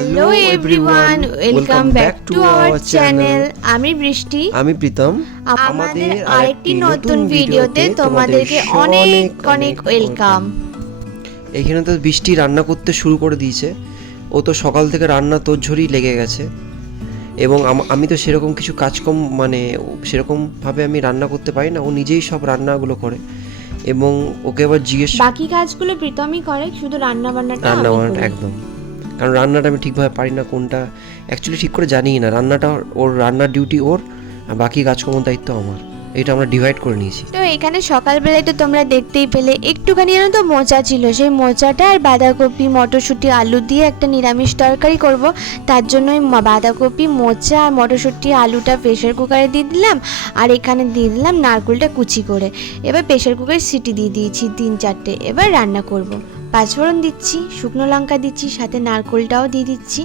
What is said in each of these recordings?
Hello everyone, welcome back to our channel. আমি বৃষ্টি, আমি প্রীতম। আমাদের আরেকটি নতুন ভিডিওতে তোমাদেরকে অনেক অনেক ওয়েলকাম। এখানে তো বৃষ্টি রান্না করতে শুরু করে দিয়েছে। ও তো সকাল থেকে রান্না তোড়জোড়ই লেগে গেছে এবং আমি তো সেরকম কিছু কাজকম সেরকমভাবে আমি রান্না করতে পারি না। ও নিজেই সব রান্নাগুলো করে এবং ওকে আবার বাকি কাজগুলো প্রীতমই করে, শুধু রান্না বান্নাটা একদম, কারণ রান্নাটা আমি ঠিকভাবে পারি না, কোনটা অ্যাকচুয়ালি ঠিক করে জানিই না। রান্নাটা ওর, রান্নার ডিউটি ওর, আর বাকি কাজকর্মের দায়িত্ব আমার। এটা আমরা ডিভাইড করে নিয়েছি। তো এখানে সকালবেলায় তো তোমরা দেখতেই পেলে একটুখানি যেন তো মোচা ছিল, সেই মোচাটা আর বাঁধাকপি মটরশুঁটি আলু দিয়ে একটা নিরামিষ তরকারি করব। তার জন্য বাঁধাকপি মোচা আর মটরশুঁটি আলুটা প্রেশার কুকারে দিয়ে দিলাম, আর এখানে দিয়ে দিলাম নারকেলটা কুচি করে। এবার প্রেশার কুকারে সিটি দিয়ে দিয়েছি 3-4টে। এবার রান্না করব। পাঁচফোড়ন দিচ্ছি, শুকনো লঙ্কা দিচ্ছি, সাথে নারকেলটাও দিয়ে দিচ্ছি।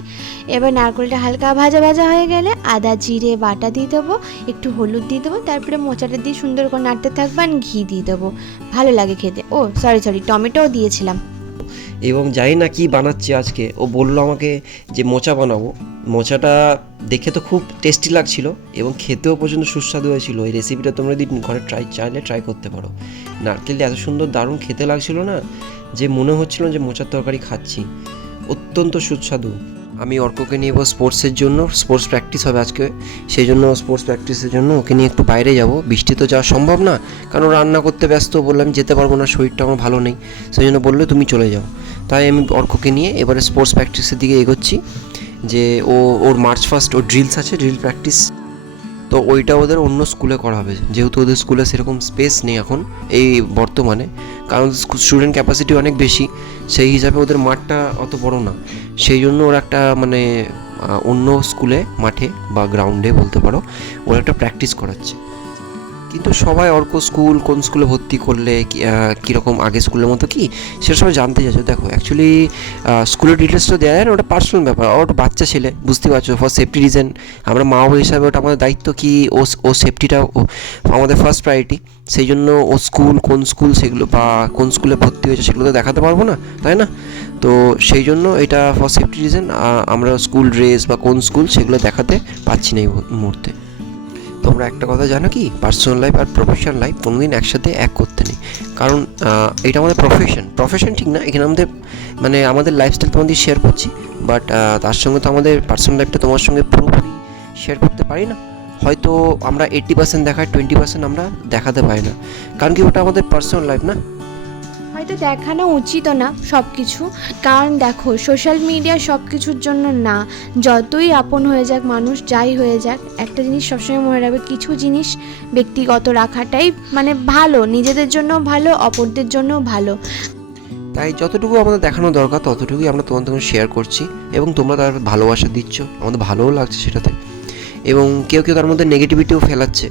এবার নারকেলটা হালকা ভাজা ভাজা হয়ে গেলে আদা জিরে বাটা দিয়ে দেবো, একটু হলুদ দিয়ে দেবো, তারপরে মোচাটা দিয়ে সুন্দর করে নাড়তে থাকবো আর ঘি দিয়ে দেবো। ভালো লাগে খেতে। ও সরি টমেটোও দিয়েছিলাম। এবং জানি না কি বানাচ্ছি আজকে। ও বললো আমাকে যে মোচা বানাবো। মোচাটা দেখে তো খুব টেস্টি লাগছিল এবং খেতেও পর্যন্ত সুস্বাদু হয়েছিল। এই রেসিপিটা তোমরা যদি ঘরে চাইলে ট্রাই করতে পারো। নারকেলটা এত সুন্দর দারুণ খেতে লাগছিল না, যে মনে হচ্ছিল যে মোচার তরকারি খাচ্ছি। অত্যন্ত সুস্বাদু। আমি অর্ককে নিয়ে এবার স্পোর্টসের জন্য, স্পোর্টস প্র্যাকটিস হবে আজকে, সেই জন্য স্পোর্টস প্র্যাকটিসের জন্য ওকে নিয়ে একটু বাইরে যাব। বৃষ্টি তো যাওয়া সম্ভব না, কারণ রান্না করতে ব্যস্ত। বললাম যেতে পারবো না, শরীরটা আমার ভালো নেই। সেই জন্য বললো তুমি চলে যাও। তাই আমি অর্ককে নিয়ে এবারে স্পোর্টস প্র্যাকটিসের দিকে এগোচ্ছি। যে ওর মার্চ ফার্স্ট ওর ড্রিলস আছে, ড্রিল প্র্যাকটিস। তো ওইটা ওদের অন্য স্কুলে করা হবে, যেহেতু ওদের স্কুলে সেরকম স্পেস নেই এখন এই বর্তমানে, কারণ স্টুডেন্ট ক্যাপাসিটি অনেক বেশি। সেই হিসাবে ওদের মাঠটা অত বড় না, সেই জন্য ওরা একটা অন্য স্কুলে মাঠে বা গ্রাউন্ডে বলতে পারো ওরা একটা প্র্যাকটিস করাচ্ছে। কিন্তু সবাই অর্ক স্কুল কোন স্কুলে ভর্তি করলে কীরকম আগে স্কুলের মতো কি সেটা সবাই জানতে চাইছো। দেখো অ্যাকচুয়ালি স্কুলের ডিটেলসটা দেওয়া যায় না, ওটা পার্সোনাল ব্যাপার। ওটা বাচ্চা ছেলে, বুঝতে পারছো, ফর সেফটি রিজন আমরা মা বাবা হিসাবে ওটা আমাদের দায়িত্ব কি ও সেফটিটা আমাদের ফার্স্ট প্রায়োরিটি। সেই জন্য ও কোন স্কুল সেগুলো বা কোন স্কুলে ভর্তি হয়েছে সেগুলো তো দেখাতে পারবো না, তাই না? তো সেই জন্য এটা ফর সেফটি রিজন আমরা স্কুল ড্রেস বা কোন স্কুল সেগুলো দেখাতে পারছি না এই মুহূর্তে। তোমরা একটা কথা জানো কি, পার্সোনাল লাইফ আর প্রফেশনাল লাইফ কোনোদিন একসাথে এক করতে নেই। কারণ এটা আমাদের প্রফেশন ঠিক না, এখানে আমাদের লাইফস্টাইল তোমাদের শেয়ার করছি, বাট তার সঙ্গে তো আমাদের পার্সোনাল লাইফটা তোমার সঙ্গে পুরোপুরি শেয়ার করতে পারি না। হয়তো আমরা 80% দেখাই, 20% আমরা দেখাতে পারি না, কারণ কি ওটা আমাদের পার্সোনাল লাইফ না। হয়তো দেখানো উচিত না সব কিছু, কারণ দেখো সোশ্যাল মিডিয়া সব কিছুর জন্য না। যতই আপন হয়ে যাক মানুষ, যাই হয়ে যাক, একটা জিনিস সবসময় মনে রাখবে, কিছু জিনিস ব্যক্তিগত রাখাটাই ভালো, নিজেদের জন্য ভালো, অপরদের জন্য ভালো। তাই যতটুকু আমাদের দেখানো দরকার ততটুকুই আমরা তোমাদের সঙ্গে শেয়ার করছি এবং তোমরা তার ভালোবাসা দিচ্ছ, আমাদের ভালোও লাগছে সেটাতে। এবং কেউ তার মধ্যে নেগেটিভিটিও ফেলাচ্ছে।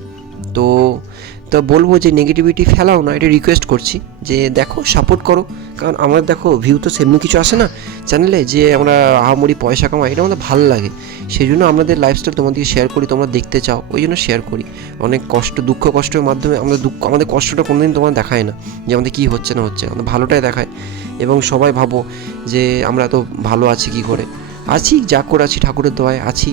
তো বলবো যে নেগেটিভিটি ফেলাও না, এটা রিকোয়েস্ট করছি যে দেখো, সাপোর্ট করো। কারণ আমাদের দেখো ভিউ তো সেমনি কিছু আসে না চ্যানেলে যে আমরা আহামরি পয়সা কামাই, এটা আমাদের ভালো লাগে। সেই জন্য আমাদের লাইফস্টাইল তোমাদেরকে শেয়ার করি, তোমরা দেখতে চাও, ওই জন্য শেয়ার করি। অনেক দুঃখ কষ্টের মাধ্যমে আমাদের কষ্টটা কোনোদিন তোমার দেখায় না যে আমাদের কী হচ্ছে না হচ্ছে, আমাদের ভালোটাই দেখায়। এবং সবাই ভাবো যে আমরা এত ভালো আছি, কী করে আছি, যা করে আছি ঠাকুরের দোয়ায় আছি।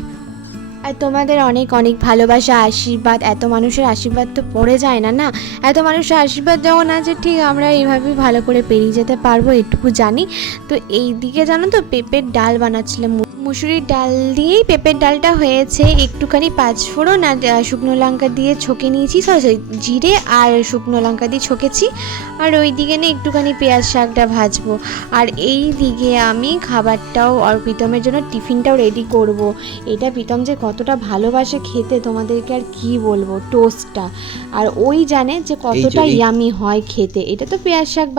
আর তোমাদের অনেক অনেক ভালোবাসা, আশীর্বাদ, এত মানুষের আশীর্বাদ তো পড়ে যায় না, এত মানুষের আশীর্বাদ যখন আছে, ঠিক আমরা এইভাবেই ভালো করে পেরিয়ে যেতে পারবো, এটুকু জানি। তো এই দিকে জানো তো পেঁপের ডাল বানাচ্ছিলাম, মুসুরির ডাল দিয়েই পেঁপের ডালটা হয়েছে। একটুখানি পাঁচফোড়ন আর শুকনো লঙ্কা দিয়ে ছকে নিয়েছি, সরি জিরে আর শুকনো লঙ্কা দিয়ে ছকেছি। আর ওই দিকে একটুখানি পেঁয়াজ শাকটা ভাজবো। আর এই দিকে আমি খাবারটাও আর প্রীতমের জন্য টিফিনটাও রেডি করব। এটা প্রীতম যে কতটা ভালোবাসে খেতে, তোমাদেরকে আর কি বলবো, টোস্টটা। আর ওই জানে যে কতটা ইয়ামি হয় খেতে। এটা তো পেঁয়াজ শাক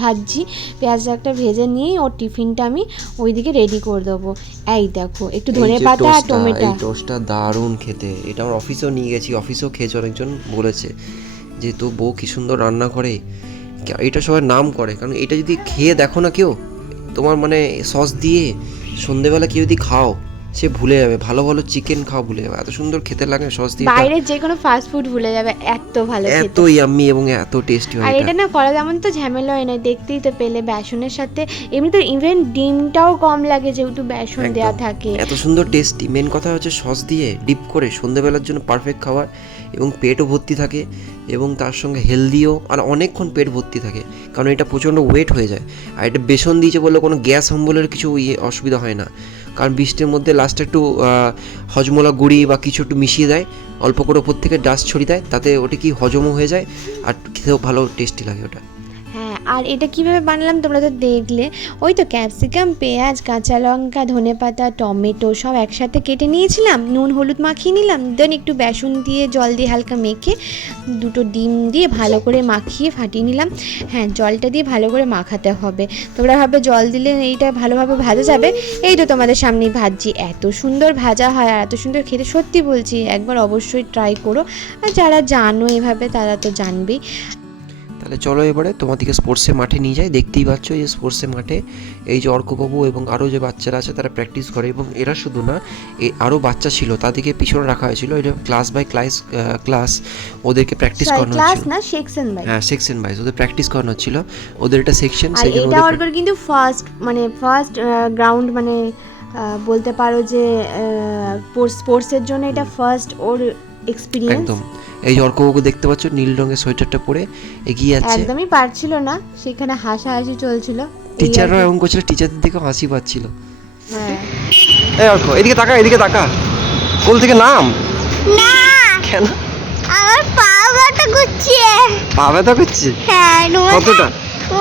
ভাজছি, পেঁয়াজ শাকটা ভেজে নিয়েই ওর টিফিনটা আমি ওইদিকে রেডি করে দেবো। এই দেখো একটু ধনেপাতা আর টমেটো। এই টোস্টটা দারুণ খেতে, এটা আমার অফিসেও নিয়ে গেছি, অফিসেও খেয়েছে, অনেকজন বলেছে যে তো বউ কি সুন্দর রান্না করে। এটা সবাই নাম করে, কারণ এটা যদি খেয়ে দেখো না কেউ, তোমার সস দিয়ে সন্ধেবেলা কেউ যদি খাও, সে ভুলে যাবে, ভালো ভালো চিকেন খাওয়া ভুলে যাবে, এত সুন্দর খেতে লাগে সস দিয়ে। বাইরের যে কোনো ফাস্ট ফুড ভুলে যাবে, এত ভালো খেতে। এত ইয়াম্মি এবং এত টেস্টি হয় আর এটা। এটা না করা তেমন তো ঝামেলা হয় না, দেখতেই তো পেলে বেসনের সাথে এমনি তো ইভেন ডিমটাও কম লাগে যেহেতু বেসন একদম। দেওয়া থাকে। এত সুন্দর টেস্টি, মেন কথা হচ্ছে সস দিয়ে ডিপ করে সন্ধ্যেবেলার জন্য পারফেক্ট খাবার, এবং পেটও ভর্তি থাকে এবং তার সঙ্গে হেলদিও, আর অনেকক্ষণ পেট ভর্তি থাকে, কারণ এটা প্রচণ্ড ওয়েট হয়ে যায়। আর এটা বেসন দিয়েছে বলে কোনো গ্যাস অম্বলের কিছু অসুবিধা হয় না, কারণ বৃষ্টির মধ্যে লাস্টে একটু হজমোলা গুঁড়ি বা কিছু একটু মিশিয়ে দেয়, অল্প করে ওপর থেকে ডাস্ট ছড়িয়ে দেয়, তাতে ওটা কি হজমও হয়ে যায় আর খেতেও ভালো টেস্টি লাগে ওটা। হ্যাঁ, আর এটা কিভাবে বানালাম তোমরা তো দেখলে, ওই তো ক্যাপসিকাম, পেঁয়াজ, কাঁচা লঙ্কা, ধনেপাতা, টমেটো সব একসাথে কেটে নিয়েছিলাম, নুন হলুদ মাখিয়ে নিলাম, দেন একটু বেসন দিয়ে জল দিয়ে হালকা মেখে দুটো ডিম দিয়ে ভালো করে মাখিয়ে ফাটিয়ে নিলাম। হ্যাঁ, জলটা দিয়ে ভালো করে মাখাতে হবে। তোমরা ভাবে জল দিলে এইটা ভালোভাবে ভাজা যাবে, এই তো তোমাদের সামনেই ভাজছি, এত সুন্দর ভাজা হয় আর এত সুন্দর খেতে, সত্যি বলছি একবার অবশ্যই ট্রাই করো। আর যারা জানো এভাবে তারা তো জানবেই। তাহলে চলো এবারে তোমাদেরকে স্পোর্টসের মাঠে নিয়ে যাই। দেখতেই পাচ্ছ এই স্পোর্টসের মাঠে এই যে অর্কবাবু এবং আরও যে বাচ্চারা আছে তারা প্র্যাকটিস করে, এবং এরা শুধু না, আরও বাচ্চা ছিল তাদেরকে পিছনে রাখা হয়েছিল, এটা ক্লাস বাই ক্লাস ওদেরকে প্র্যাকটিস করানো ক্লাস হচ্ছিল। না, সেকশন বাই। হ্যাঁ, সেকশন ওয়াইজ ওদের প্রাক্টিস করানো হচ্ছিল, ওদের একটা সেকশন। আর এটা ওর কিন্তু ফার্স্ট গ্রাউন্ড, মানে বলতে পারো যে স্পোর্টসের জন্য এটা ফার্স্ট ওর এক্সপিরিয়েন্স। একদম। এই যে অর্কবাবু দেখতে পাচ্ছ নীল রঙের সোয়েটারটা পরে এগিয়ে যাচ্ছে, একদমই পারছিল না, সেখানে হাসাহাসি চলছিল। টিচাররা এমন করছিল, টিচারদের দিকেও হাসি পাচ্ছিল। হ্যাঁ, এই অর্ক এদিকে তাকা, এদিকে তাকা, কোল থেকে নাম। না কেন? আমার পা ব্যথা করছে। পা ব্যথা করছে? হ্যাঁ, কতটা?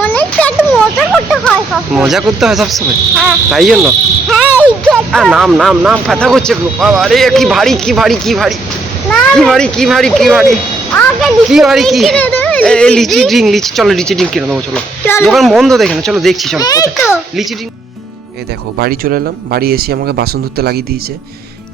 অনেকটা, একটু মজা করতে হয় সব। মজা করতে হয় সবসময়, হ্যাঁ তাই জন্য। হ্যাঁ, এই যে নাম নাম নাম, ব্যথা করছে খুব। বাবা রে, কি ভারী কি ভারী কি ভারী না কি ভারী কি ভারী কি ভারী আগে কি ভারী কি। কিনে দেবে, এই লিচি ড্রিঙ্ক, লিচি, চলো লিচি ড্রিঙ্ক কিনে দেবো, চলো। চলো। দোকান বন্ধ দেখে না, চলো দেখছি, চলো এই তো। লিচি ড্রিঙ্ক। এই দেখো বাড়ি চলে এলাম, বাড়ি এসে আমাকে বাসন ধুতে লাগিয়ে দিয়েছে।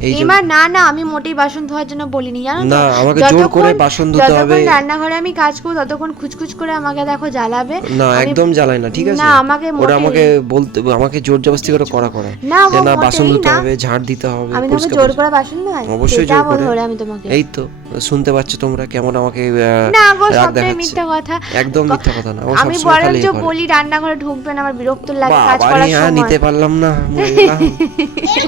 এই যে এবার না না, আমি মোটেই বাসন ধোয়ার জন্য বলিনি, জানো তো? না, আমাকে জোর করে বাসন ধুতে হবে। যতক্ষণ রান্নাঘরে আমি কাজ করব ততক্ষণ খুচখুচ করে আমাকে দেখো জ্বালাবে। না, আমি- একদম জ্বালায় না, ঠিক আছে? না, আমাকে ওরা মোটেই- আমাকে বলতে, আমাকে জোর জবরদস্তি করে করা না, যে ও না বাসন মোটেই ধুতে না। হবে, ঝাড় দিতে হবে, আমি তোমাকে পরিষ্কার জোর পরিচ্ছন্ন। করে বাসন ধোয়াই? অবশ্যই সেটা জোর করে। বলবো আমি তোমাকে। এই তো শুনতে পাচ্ছ তোমরা কেমন আমাকে না গো, রাগ সবটাই দেখাচ্ছে। মিথ্যা কথা। একদম মিথ্যা কথা না, ও আমি সবসময় খালি বরঞ্চ এ করে। বলি রান্নাঘরে ঢুকবে না, আমার বিরক্ত লাগে কাজ বাবা করার রে, সময়। নিতে পারলাম না, মরে গেলাম।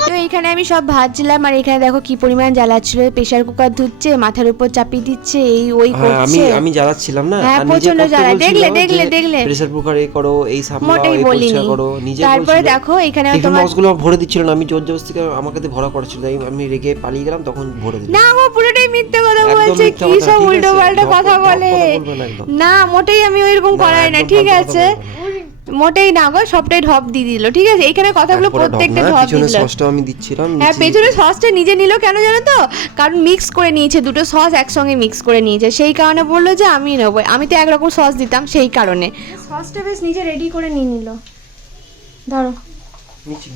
তো এইখানে আমি সব ভাজছিলাম, আর এখানে দেখো কি পরিমাণ জ্বালাচ্ছিল, প্রেসার কুকার ধুচ্ছে, মাথার উপর চাপিয়ে দিচ্ছে, এই ওই হ্যাঁ, করছে। আমি জ্বালাচ্ছিলাম না, হ্যাঁ, আর নিজে প্রচণ্ড করতে জ্বালায়। বলছিল দেখলে, যে দেখলে। প্রেসার কুকার এ করো, এই সামলাও, মোটেই এই বলিনি। পরিষ্কার করো, নিজে তারপরে বলছিল। দেখো এখানে টিফিন তোমার বক্সগুলো ভরে দিচ্ছিল না, আমি জোর জবরদস্তি করে আমাকে দিয়ে ভরা করাচ্ছিল, তাই আমি রেগে পালিয়ে গেলাম, তখন ভরে দিলাম। না গো, পুরোটাই মিথ্যে কথা একদম বলছে, মিথ্যা কি কথা, সব ঠিক উল্টো আছে? পাল্টা ঢপ কথা ঢপ বলে। কথা বলবে না একদম। না, মোটেই আমি ওইরকম করাই না, একদম ঠিক ফালতু কথা আছে? বলবে না। মোটেই না গো, সবটাই ঢপ দিয়ে দিল, ঠিক আছে? এইখানে কথাগুলো একবারে ঢপ প্রত্যেকটা না, ঢপ পিছনে দিয়ে দিল। সসটাও আমি দিচ্ছিলাম, হ্যাঁ, নিচে পেছনে সসটা নিজে নিল কেন জানো তো? কারণ মিক্স করে নিয়েছে, দুটো সস একসঙ্গে মিক্স করে নিয়েছে, সেই কারণে বললো যে আমি নেবো। আমি তো একরকম সস দিতাম, সেই কারণে সসটা বেশ নিজে রেডি করে নিয়ে নিল। ধরো, নিচে,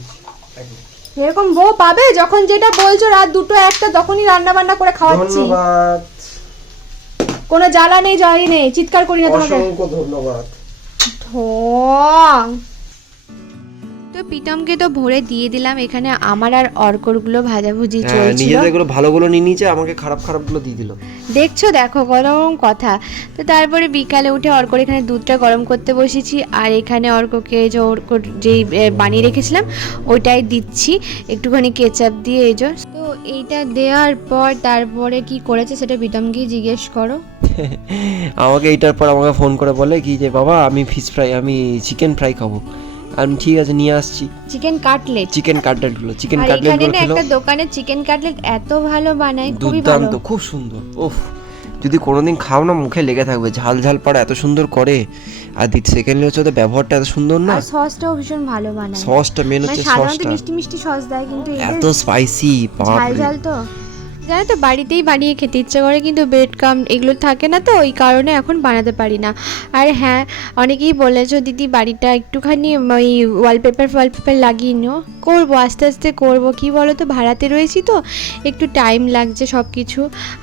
একদম। এরকম বউ পাবে যখন যেটা বলছো রাত দুটো একটা তখনই রান্না বান্না করে খাওয়াচ্ছি। ধন্যবাদ, কোনো জ্বালা নেই, জয়ই নেই, চিৎকার করি না তোমাকে। অসংখ্য ধন্যবাদ। ঢং। তো প্রীতমকে তো ভরে দিয়ে দিলাম, এখানে আমার আর অর্করগুলো ভাজাভুজি হ্যাঁ, চলছিল। নিজেদের গুলো ভালোগুলো নিয়ে নিয়েছে, আমাকে খারাপগুলো দিয়ে দিল। দেখছো, দেখো গরম কথা। তো তারপরে বিকালে উঠে অর্কর এখানে দুধটা গরম করতে বসেছি, আর এখানে অর্ককে যে অর্কর যেই বানিয়ে রেখেছিলাম ওইটাই দিচ্ছি, একটুখানি কেচাপ দিয়ে। এই যে তো এইটা দেওয়ার পর তারপরে কি করেছে সেটা প্রীতমকেই জিজ্ঞেস করো। আমাকে এইটার পর আমাকে ফোন করে বলে কি যে বাবা আমি আমি চিকেন ফ্রাই খাবো। আমি ঠিক আছে নিয়ে আসছি চিকেন কাটলেট। চিকেন কাটলেটগুলো, চিকেন আর এখানে কাটলেটগুলো না খেলো, একটা দোকানে চিকেন কাটলেট এত ভালো বানায়, খুবই ভালো। দুর্দান্ত, খুব সুন্দর। ওফ, যদি কোনোদিন খাও না মুখে লেগে থাকবে, ঝাল ঝাল পাড়া এত সুন্দর করে। আর সেকেন্ডলি হচ্ছে ওদের ব্যবহারটা এত সুন্দর না, আর সসটাও ভীষণ ভালো বানায়। সসটা মেন মানে হচ্ছে সাধারণত সসটা মিষ্টি মিষ্টি সস দেয়, কিন্তু এত এদের স্পাইসি, ঝাল ঝাল তো। জানো তো বাড়িতেই বানিয়ে খেতে ইচ্ছা করে, কিন্তু ব্রেড ক্রাম্ব এগুলো থাকে না, তো ওই কারণে এখন বানাতে পারি না। আর হ্যাঁ, অনেকেই বলেছো দিদি বাড়িটা একটুখানি ওই ওয়ালপেপার লাগিয়ে নিও। করবো, আস্তে আস্তে করবো। কি বলো তো, ভাড়াতে রয়েছি তো একটু টাইম লাগছে, সব কিছু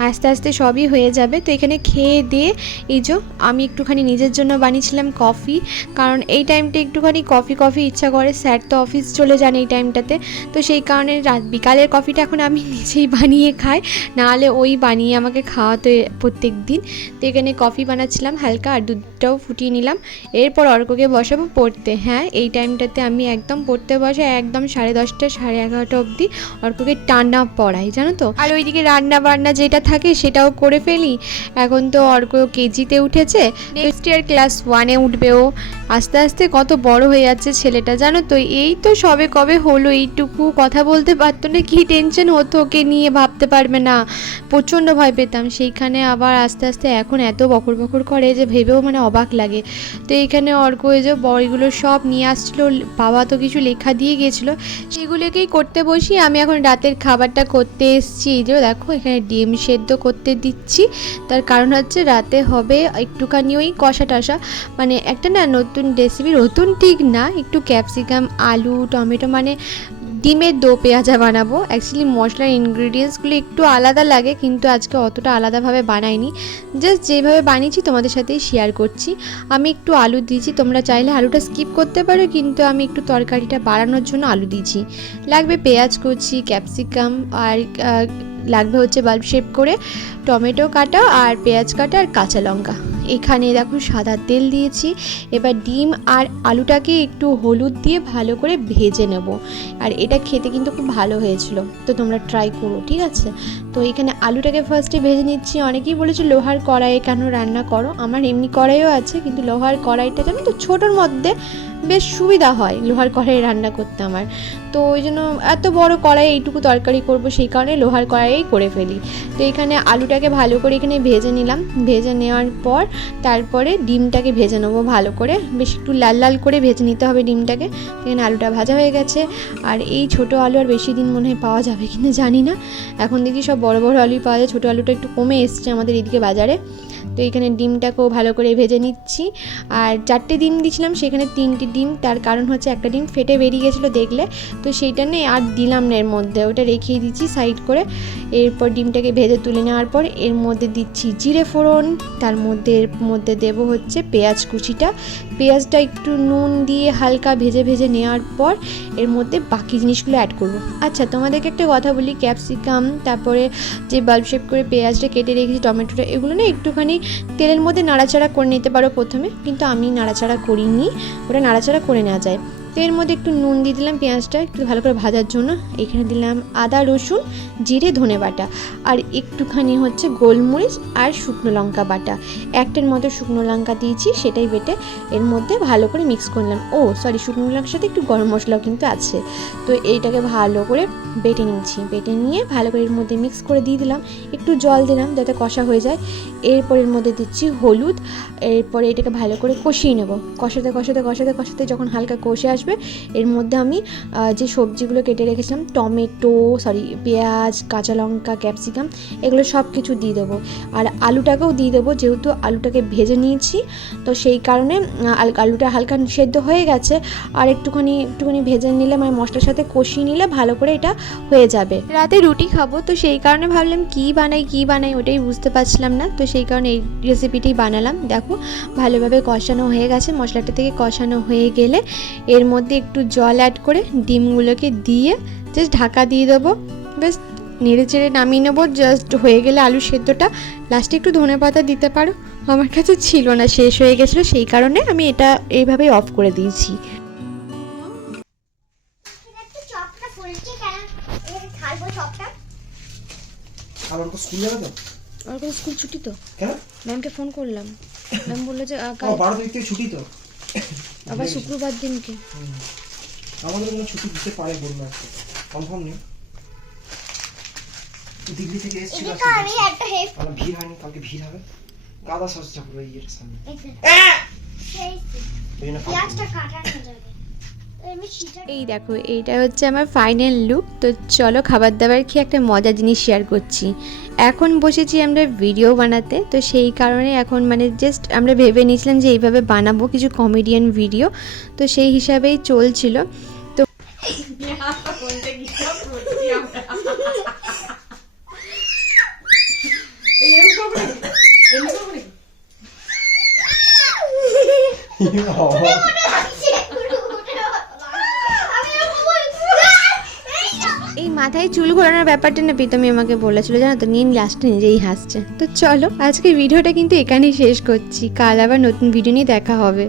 আস্তে আস্তে সবই হয়ে যাবে। তো এখানে খেয়ে দিয়ে এই যে আমি একটুখানি নিজের জন্য বানিয়েছিলাম কফি, কারণ এই টাইমটা একটুখানি কফি ইচ্ছা করে। স্যার তো অফিস চলে যান এই টাইমটাতে, তো সেই কারণে বিকালের কফিটা এখন আমি নিজেই বানিয়ে খাই, নাহলে ওই বানিয়ে আমাকে খাওয়াতো প্রত্যেক দিন। তো এখানে কফি বানাচ্ছিলাম হালকা, আর দুধটাও ফুটিয়ে নিলাম। এরপর অর্ককে বসাবো পড়তে। হ্যাঁ, এই টাইমটাতে আমি একদম পড়তে বসে একদম 10:30 11:30 অবধি অর্ককে টানা পড়াই, জানো তো। আর ওইদিকে রান্না বান্না যেটা থাকে সেটাও করে ফেলি। এখন তো অর্ক কেজিতে উঠেছে, নেক্সট ইয়ার ক্লাস 1-এ উঠবে ও। আস্তে আস্তে কত বড় হয়ে যাচ্ছে ছেলেটা, জানো তো। এই তো সবে কবে হলো, এইটুকু কথা বলতে পারতো না, কি টেনশন হতো ওকে নিয়ে, ভাবতে পারবে না, প্রচণ্ড ভয় পেতাম। সেইখানে আবার আস্তে আস্তে এখন এত বকর বকর করে যে ভেবেও মানে অবাক লাগে। তো এইখানে অর্ক এই যে বইগুলো সব নিয়ে আসছিলো, বাবা তো কিছু লেখা দিয়ে গিয়েছিলো, সেগুলোকেই করতে বসি। আমি এখন রাতের খাবারটা করতে এসেছি। এই যে দেখো এখানে ডিম সেদ্ধ করতে দিচ্ছি, তার কারণ হচ্ছে রাতে হবে একটুখানি ওই কষা টষা, মানে একটা না নতুন রেসিপি, নতুন ঠিক না, একটু ক্যাপসিকাম আলু টমেটো মানে ডিমের দো পেঁয়াজা বানাবো। অ্যাকচুয়ালি মশলার ইনগ্রিডিয়েন্টসগুলো একটু আলাদা লাগে, কিন্তু আজকে অতটা আলাদাভাবে বানাইনি, জাস্ট যেভাবে বানিয়েছি তোমাদের সাথেই শেয়ার করছি। আমি একটু আলু দিয়েছি, তোমরা চাইলে আলুটা স্কিপ করতে পারো, কিন্তু আমি একটু তরকারিটা বাড়ানোর জন্য আলু দিয়েছি। লাগবে পেঁয়াজ কুচি, ক্যাপসিকাম, আর লাগবে হচ্ছে বাল্ব শেপ করে টমেটো কাটা, আর পেঁয়াজ কাটা, আর কাঁচা লঙ্কা। এখানে দেখো সাদা তেল দিয়েছি। এবার ডিম আর আলুটাকে একটু হলুদ দিয়ে ভালো করে ভেজে নেব, আর এটা খেতে কিন্তু খুব ভালো হয়েছিল, তো তোমরা ট্রাই করো, ঠিক আছে। তো এখানে আলুটাকে ফার্স্টে ভেজে নিচ্ছি। অনেকেই বলেছে লোহার কড়াইয়ে কেন রান্না করো, আমার এমনি কড়াইও আছে, কিন্তু লোহার কড়াইটা জানো তো ছোটোর মধ্যে বেশ সুবিধা হয় লোহার কড়াইয়ে রান্না করতে আমার, তো ওই জন্য এত বড় কড়াই এইটুকু তরকারি করব, সেই কারণে লোহার কড়াইয়েই করে ফেলি। তো এখানে আলুটাকে ভালো করে এখানে ভেজে নিলাম। ভেজে নেওয়ার পর তারপরে ডিমটাকে ভেজে নেবো ভালো করে, বেশ একটু লাল লাল করে ভেজে নিতে হবে ডিমটাকে। এখানে আলুটা ভাজা হয়ে গেছে। আর এই ছোটো আলু আর বেশি দিন মনে হয় পাওয়া যাবে কিনা জানি না, এখন দেখি সব বড় বড় আলুই পাওয়া যায়, ছোটো আলুটা একটু কমে এসছে আমাদের এদিকে বাজারে। তো এখানে ডিমটাকেও ভালো করে ভেজে নিচ্ছি। আর 4টে ডিম দিয়েছিলাম, সেখানে 3টে ডিম, তার কারণ হচ্ছে একটা ডিম ফেটে বেরিয়ে গেছিলো দেখলে, তো সেইটা নিয়ে আর দিলাম না এর মধ্যে, ওটা রেখেই দিচ্ছি সাইড করে। এরপর ডিমটাকে ভেজে তুলে নেওয়ার পর এর মধ্যে দিচ্ছি জিরে ফোড়ন, তার মধ্যে দেব হচ্ছে পেঁয়াজ কুচিটা। পেঁয়াজটা একটু নুন দিয়ে হালকা ভেজে ভেজে নেওয়ার পর এর মধ্যে বাকি জিনিসগুলো অ্যাড করব। আচ্ছা তোমাদেরকে একটা কথা বলি, ক্যাপসিকাম, তারপরে যে বাল্ব শেপ করে পেঁয়াজটা কেটে রেখেছি, টমেটোটা, এগুলো না একটুখানি তেলের মধ্যে নাড়াচাড়া করে নিতে পারো প্রথমে, কিন্তু আমি নাড়াচাড়া করিনি, ওটা নাড়াচাড়া করে নেওয়া যায়। তো এর মধ্যে একটু নুন দিয়ে দিলাম পেঁয়াজটা একটু ভালো করে ভাজার জন্য। এখানে দিলাম আদা রসুন জিরে ধনে বাটা, আর একটুখানি হচ্ছে গোলমরিচ আর শুকনো লঙ্কা বাটা, 1টের মতো শুকনো লঙ্কা দিয়েছি, সেটাই বেটে এর মধ্যে ভালো করে মিক্স করলাম। ও সরি, শুকনো লঙ্কার সাথে একটু গরম মশলাও কিন্তু আছে। তো এইটাকে ভালো করে বেটে নিচ্ছি, বেটে নিয়ে ভালো করে এর মধ্যে মিক্স করে দিয়ে দিলাম, একটু জল দিলাম যাতে কষা হয়ে যায়। এরপর এর মধ্যে দিচ্ছি হলুদ। এরপরে এটাকে ভালো করে কষিয়ে নেব, কষাতে কষাতে কষাতে কষাতে যখন হালকা কষে আসবে এর মধ্যে আমি যে সবজিগুলো কেটে রেখেছিলাম, পেঁয়াজ, কাঁচা লঙ্কা, ক্যাপসিকাম, এগুলো সব কিছু দিয়ে দেবো। আর আলুটাকেও দিয়ে দেবো, যেহেতু আলুটাকে ভেজে নিয়েছি, তো সেই কারণে আলুটা হালকা সেদ্ধ হয়ে গেছে। আর একটুখানি ভেজে নিলে মানে মশলার সাথে কষিয়ে নিলে ভালো করে এটা হয়ে যাবে। রাতে রুটি খাবো, তো সেই কারণে ভাবলাম কী বানাই ওটাই বুঝতে পারছিলাম না, তো সেই কারণে এই রেসিপিটি বানালাম। দেখো ভালোভাবে কষানো হয়ে গেছে, মশলাটা থেকে কষানো হয়ে গেলে এর মধ্যে একটু জল অ্যাড করে ডিমগুলোকে দিয়ে জাস্ট ঢাকা দিয়ে দেবো, বেশ নেড়ে চেড়ে নামিয়ে নেবো। জাস্ট হয়ে গেলে আলু সেদ্ধটা, লাস্টে একটু ধনেপাতা দিতে পারো, আমার কাছে ছিল না, শেষ হয়ে গেছিলো, সেই কারণে আমি এটা এইভাবেই অফ করে দিয়েছি। আর কোনো স্কুল ছুটি তো, ম্যামকে ফোন করলাম, ম্যাম বললো যে 12 তারিখ থেকে ছুটি তো, আবার শুক্রবার দিনকে আমাদের কোনো ছুটি দিতে পারে বললো, কনফার্ম নেই। দিল্লি থেকে এসেছিল, আমি একটা হেল্প, আমার ভিড় হয়নি, কালকে ভিড় হবে, গাদা সরছে পুরো ইয়ের সামনে। পেঁয়াজটা কাটানো যাবে, এই দেখো, এইটা হচ্ছে আমার ফাইনাল লুক। তো চলো খাবার দাবার খেয়ে একটা মজার জিনিস শেয়ার করছি। এখন বসেছি আমরা ভিডিও বানাতে, তো সেই কারণে এখন মানে জাস্ট আমরা ভেবে নিয়েছিলাম যে এইভাবে বানাবো কিছু কমেডিয়ান ভিডিও, তো সেই হিসাবেই চলছিল। তো এই মাথায় চুল ঘোরানোর ব্যাপারটা না প্রীতমই আমাকে বলেছিল, জানো তো, নিয়ে লাস্টে নিজেই হাসছে। তো চলো আজকে ভিডিওটা কিন্তু এখানেই শেষ করছি, কাল আবার নতুন ভিডিও নিয়ে দেখা হবে।